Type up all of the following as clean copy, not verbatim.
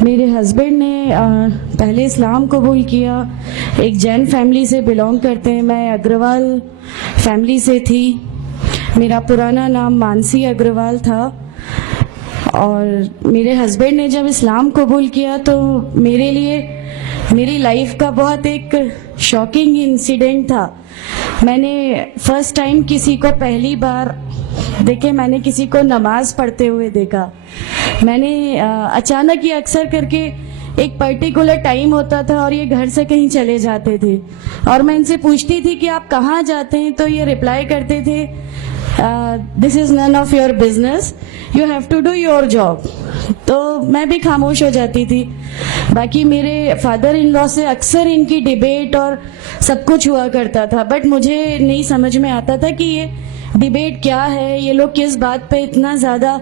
मेरे हस्बैंड ने पहले इस्लाम कबूल किया। एक जैन फैमिली से बिलोंग करते हैं। मैं अग्रवाल फैमिली से थी। मेरा पुराना नाम मानसी अग्रवाल था। और मेरे हस्बैंड ने जब इस्लाम कबूल किया तो मेरे लिए मेरी लाइफ का बहुत एक शॉकिंग इंसिडेंट था। मैंने फर्स्ट टाइम किसी को पहली बार देखे, मैंने किसी को नमाज पढ़ते हुए देखा। मैंने अचानक ये अक्सर करके एक पर्टिकुलर टाइम होता था और ये घर से कहीं चले जाते थे और मैं इनसे पूछती थी कि आप कहाँ जाते हैं, तो ये रिप्लाई करते थे this is none of your business, you have to do your job. तो मैं भी खामोश हो जाती थी। बाकी मेरे फादर इन लॉ से अक्सर इनकी डिबेट और सब कुछ हुआ करता था, बट मुझे नहीं समझ में आता था कि ये डिबेट क्या है, ये लोग किस बात पे इतना ज़्यादा,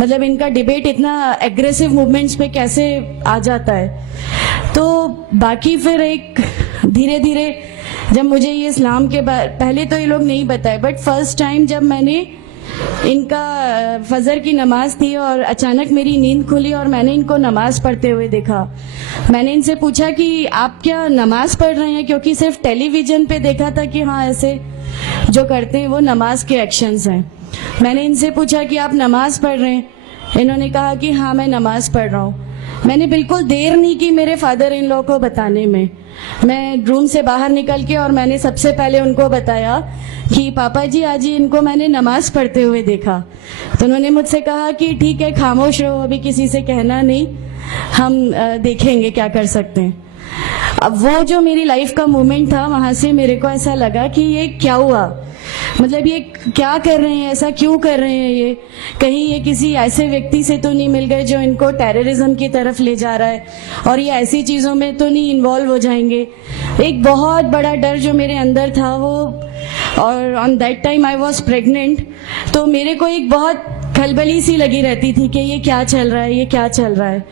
मतलब इनका डिबेट इतना एग्रेसिव मूवमेंट्स पे कैसे आ जाता है। तो बाकी फिर एक धीरे धीरे जब मुझे ये इस्लाम के पहले तो ये लोग नहीं बताए, बट फर्स्ट टाइम जब मैंने इनका फजर की नमाज थी और अचानक मेरी नींद खुली और मैंने इनको नमाज पढ़ते हुए देखा। मैंने इनसे पूछा कि आप क्या नमाज पढ़ रहे हैं, क्योंकि सिर्फ टेलीविजन पे देखा था कि हाँ ऐसे जो करते हैं वो नमाज के एक्शंस हैं। मैंने इनसे पूछा कि आप नमाज पढ़ रहे हैं। इन्होंने कहा कि हाँ मैं नमाज पढ़ रहा हूँ। मैंने बिल्कुल देर नहीं की मेरे फादर इन लॉ को बताने में। मैं रूम से बाहर निकल के और मैंने सबसे पहले उनको बताया कि पापा जी आज ही इनको मैंने नमाज पढ़ते हुए देखा। तो उन्होंने मुझसे कहा कि ठीक है खामोश रहो, अभी किसी से कहना नहीं, हम देखेंगे क्या कर सकते हैं। अब वो जो मेरी लाइफ का मोमेंट था, वहां से मेरे को ऐसा लगा कि ये क्या हुआ, मतलब ये क्या कर रहे हैं, ऐसा क्यों कर रहे हैं, ये कहीं ये किसी ऐसे व्यक्ति से तो नहीं मिल गए जो इनको टेररिज्म की तरफ ले जा रहा है और ये ऐसी चीज़ों में तो नहीं इन्वॉल्व हो जाएंगे। एक बहुत बड़ा डर जो मेरे अंदर था वो, और on that time I was pregnant, तो मेरे को एक बहुत खलबली सी लगी रहती थी कि ये क्या चल रहा है, ये क्या चल रहा है।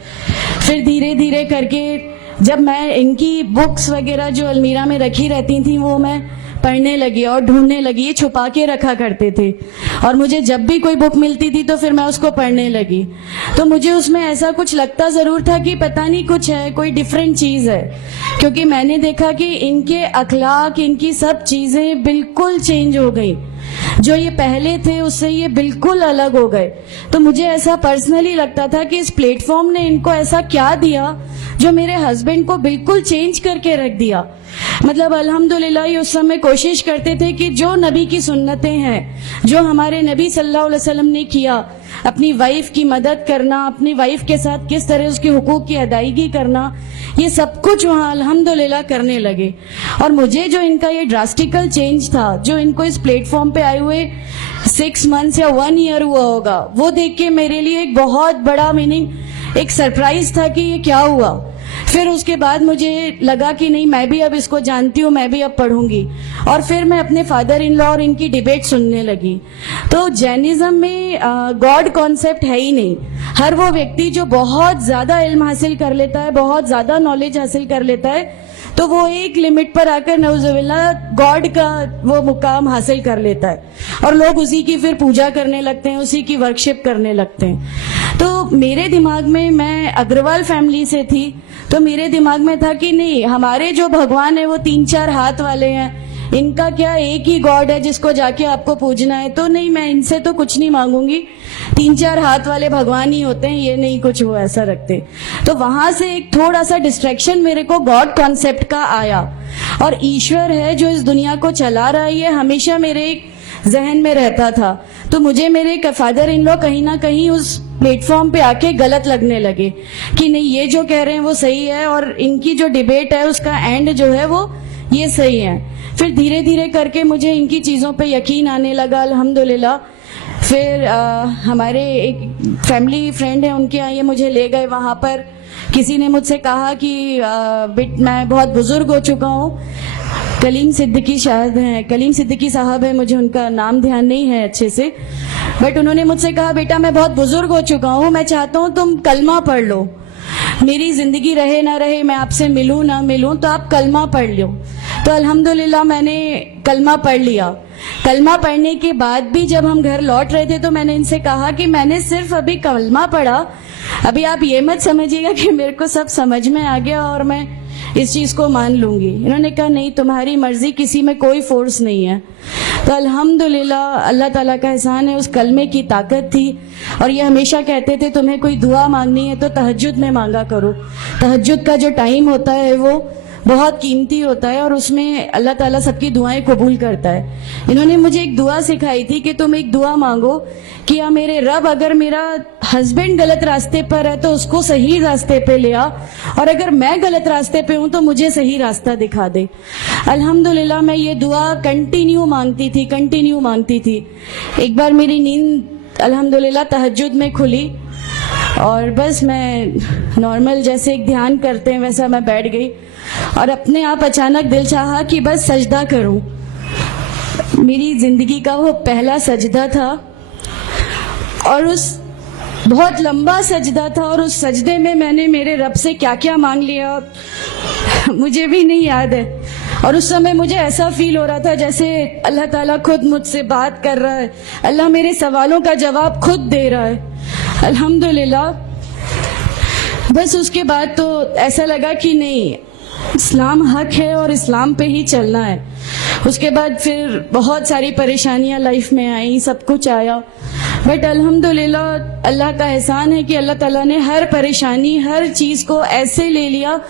फिर धीरे धीरे करके जब मैं इनकी बुक्स वगैरह जो अलमीरा में रखी रहती थी वो मैं पढ़ने लगी और ढूंढने लगी। ये छुपा के रखा करते थे और मुझे जब भी कोई बुक मिलती थी तो फिर मैं उसको पढ़ने लगी। तो मुझे उसमें ऐसा कुछ लगता ज़रूर था कि पता नहीं कुछ है, कोई डिफरेंट चीज़ है, क्योंकि मैंने देखा कि इनके अखलाक, इनकी सब चीज़ें बिल्कुल चेंज हो गई। जो ये पहले थे उससे ये बिल्कुल अलग हो गए। तो मुझे ऐसा पर्सनली लगता था कि इस प्लेटफॉर्म ने इनको ऐसा क्या दिया जो मेरे हस्बैंड को बिल्कुल चेंज करके रख दिया। मतलब अल्हम्दुलिल्लाह ये उस समय कोशिश करते थे कि जो नबी की सुन्नतें हैं, जो हमारे नबी सल्लल्लाहु अलैहि वसल्लम ने किया, अपनी वाइफ की मदद करना, अपनी वाइफ के साथ किस तरह उसके हुकूक की अदायगी करना, ये सब कुछ वहाँ अल्हम्दुलिल्लाह करने लगे। और मुझे जो इनका ये ड्रास्टिकल चेंज था, जो इनको इस प्लेटफॉर्म पे आए हुए 6 मंथ्स या 1 ईयर हुआ होगा, वो देख के मेरे लिए एक बहुत बड़ा एक सरप्राइज था कि ये क्या हुआ। फिर उसके बाद मुझे लगा कि नहीं, मैं भी अब इसको जानती हूँ, मैं भी अब पढ़ूंगी। और फिर मैं अपने फादर इन लॉ और इनकी डिबेट सुनने लगी। तो जैनिज्म में गॉड कॉन्सेप्ट है ही नहीं। हर वो व्यक्ति जो बहुत ज्यादा इल्म हासिल कर लेता है, बहुत ज्यादा नॉलेज हासिल कर लेता है, तो वो एक लिमिट पर आकर नऊजुबिल्लाह गॉड का वो मुकाम हासिल कर लेता है और लोग उसी की फिर पूजा करने लगते हैं, उसी की वर्शिप करने लगते हैं। तो मेरे दिमाग में, मैं अग्रवाल फैमिली से थी, तो मेरे दिमाग में था कि नहीं, हमारे जो भगवान है वो 3-4 हाथ वाले हैं, इनका क्या एक ही गॉड है जिसको जाके आपको पूजना है। तो नहीं, मैं इनसे तो कुछ नहीं मांगूंगी, 3-4 हाथ वाले भगवान ही होते हैं, ये नहीं कुछ वो ऐसा रखते। तो वहां से एक थोड़ा सा डिस्ट्रैक्शन मेरे को गॉड कॉन्सेप्ट का आया। और ईश्वर है जो इस दुनिया को चला रहा है, ये हमेशा मेरे जहन में रहता था। तो मुझे मेरे फादर इन लॉ कहीं ना कहीं उस प्लेटफॉर्म पे आके गलत लगने लगे कि नहीं, ये जो कह रहे हैं वो सही है और इनकी जो डिबेट है उसका एंड जो है वो ये सही है। फिर धीरे धीरे करके मुझे इनकी चीज़ों पे यकीन आने लगा अल्हम्दुलिल्लाह। फिर हमारे एक फैमिली फ्रेंड है, उनके यहाँ ये मुझे ले गए। वहाँ पर किसी ने मुझसे कहा कि मैं बहुत बुजुर्ग हो चुका हूँ, कलीम सिद्दीकी साहब है, मुझे उनका नाम ध्यान नहीं है अच्छे से, बट उन्होंने मुझसे कहा बेटा मैं बहुत बुजुर्ग हो चुका हूँ, मैं चाहता हूँ तुम कलमा पढ़ लो, मेरी जिंदगी रहे ना रहे, मैं आपसे मिलूं ना मिलूं, तो आप कलमा पढ़ लो। तो अल्हम्दुलिल्लाह मैंने कलमा पढ़ लिया। कलमा पढ़ने के बाद भी जब हम घर लौट रहे थे तो मैंने इनसे कहा कि मैंने सिर्फ अभी कलमा पढ़ा, अभी आप ये मत समझिएगा कि मेरे को सब समझ में आ गया और मैं इस चीज़ को मान लूंगी। इन्होंने कहा नहीं, तुम्हारी मर्जी, किसी में कोई फोर्स नहीं है। तो अल्हम्दुलिल्लाह अल्लाह ताला का एहसान है, उस कलमे की ताकत थी। और ये हमेशा कहते थे तुम्हें कोई दुआ मांगनी है तो तहज्जुद में मांगा करो। तहज्जुद का जो टाइम होता है वो बहुत कीमती होता है और उसमें अल्लाह ताला सबकी दुआएं कबूल करता है। इन्होंने मुझे एक दुआ सिखाई थी कि तुम एक दुआ मांगो कि या मेरे रब, अगर मेरा हस्बैंड गलत रास्ते पर है तो उसको सही रास्ते पे ले आ, और अगर मैं गलत रास्ते पे हूं तो मुझे सही रास्ता दिखा दे। अल्हम्दुलिल्लाह मैं ये दुआ कंटिन्यू मांगती थी। एक बार मेरी नींद अल्हम्दुलिल्लाह तहज्जुद में खुली और बस मैं नॉर्मल जैसे एक ध्यान करते हैं वैसा मैं बैठ गई और अपने आप अचानक दिल चाहा कि बस सजदा करूं। मेरी जिंदगी का वो पहला सजदा था और उस बहुत लंबा सजदा था और उस सजदे में मैंने मेरे रब से क्या क्या मांग लिया मुझे भी नहीं याद है। और उस समय मुझे ऐसा फील हो रहा था जैसे अल्लाह ताला खुद मुझसे बात कर रहा है, अल्लाह मेरे सवालों का जवाब खुद दे रहा है। अल्हम्दुलिल्लाह बस उसके बाद तो ऐसा लगा कि नहीं, इस्लाम हक है और इस्लाम पे ही चलना है। उसके बाद फिर बहुत सारी परेशानियां लाइफ में आई, सब कुछ आया, बट अल्हम्दुलिल्लाह अल्लाह का एहसान है कि अल्लाह ताला ने हर परेशानी, हर चीज़ को ऐसे ले लिया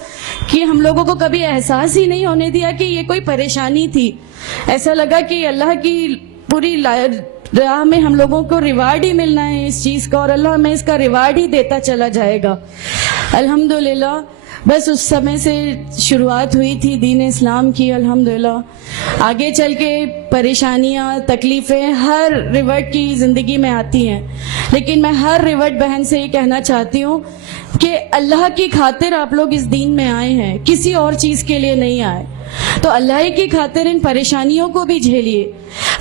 कि हम लोगों को कभी एहसास ही नहीं होने दिया कि ये कोई परेशानी थी। ऐसा लगा कि अल्लाह की पूरी राह में हम लोगों को रिवार्ड ही मिलना है इस चीज़ का और अल्लाह हमें इसका रिवार्ड ही देता चला जाएगा। अल्हम्दुलिल्लाह बस उस समय से शुरुआत हुई थी दीन इस्लाम की। अल्हम्दुलिल्लाह आगे चल के परेशानियां, तकलीफ़ें हर रिवर्ट की ज़िंदगी में आती हैं, लेकिन मैं हर रिवर्ट बहन से ये कहना चाहती हूँ कि अल्लाह की खातिर आप लोग इस दीन में आए हैं, किसी और चीज़ के लिए नहीं आए। तो अल्लाह ही की खातिर इन परेशानियों को भी झेलिए,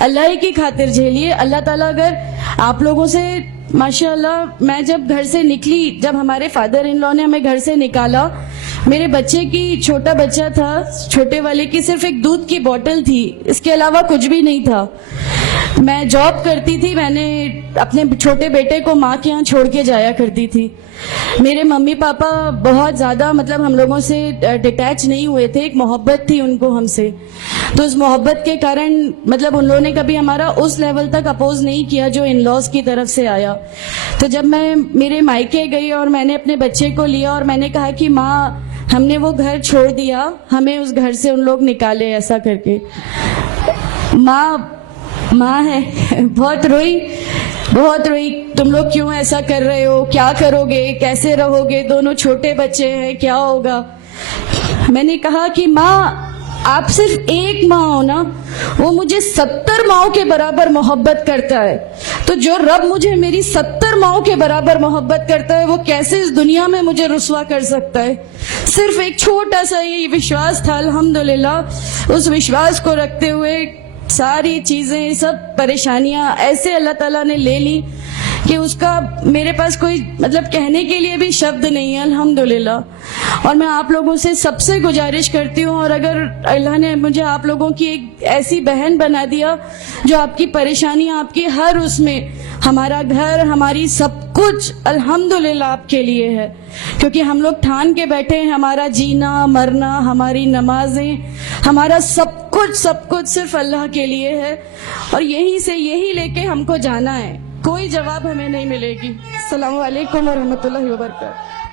अल्लाह ही की खातिर झेलिए। अल्लाह ताला अगर आप लोगों से, माशाअल्लाह मैं जब घर से निकली, जब हमारे फादर इन लॉ ने हमें घर से निकाला, मेरे बच्चे की, छोटा बच्चा था, छोटे वाले की सिर्फ एक दूध की बोतल थी, इसके अलावा कुछ भी नहीं था। मैं जॉब करती थी, मैंने अपने छोटे बेटे को माँ के यहाँ छोड़ के जाया करती थी। मेरे मम्मी पापा बहुत ज़्यादा मतलब हम लोगों से डिटैच नहीं हुए थे, एक मोहब्बत थी उनको हमसे, तो उस मोहब्बत के कारण मतलब उन लोगों ने कभी हमारा उस लेवल तक अपोज नहीं किया जो इन लॉज की तरफ से आया। तो जब मैं मेरे मायके गई और मैंने अपने बच्चे को लिया और मैंने कहा कि माँ हमने वो घर छोड़ दिया, हमें उस घर से उन लोग निकाले, ऐसा करके माँ है बहुत रोई, तुम लोग क्यों ऐसा कर रहे हो, क्या करोगे, कैसे रहोगे, दोनों छोटे बच्चे हैं, क्या होगा। मैंने कहा कि माँ आप सिर्फ एक माँ हो ना, वो मुझे 70 माँओं के बराबर मोहब्बत करता है, तो जो रब मुझे मेरी 70 माँओं के बराबर मोहब्बत करता है वो कैसे इस दुनिया में मुझे रुसवा कर सकता है। सिर्फ एक छोटा सा ये विश्वास था। अल्हम्दुलिल्लाह उस विश्वास को रखते हुए सारी चीजें, सब परेशानियां ऐसे अल्लाह ताला ने ले ली कि उसका मेरे पास कोई मतलब कहने के लिए भी शब्द नहीं है। अल्हम्दुलिल्लाह। और मैं आप लोगों से सबसे गुजारिश करती हूँ, और अगर अल्लाह ने मुझे आप लोगों की एक ऐसी बहन बना दिया जो आपकी परेशानी, आपकी हर उसमें, हमारा घर, हमारी सब कुछ अल्हम्दुलिल्लाह आपके लिए है, क्योंकि हम लोग ठान के बैठे हैं हमारा जीना मरना, हमारी नमाजें, हमारा सब कुछ सिर्फ अल्लाह के लिए है और यही लेके हमको जाना है, कोई जवाब हमें नहीं मिलेगी। अस्सलामु अलैकुम व रहमतुल्लाहि व बरकातहू।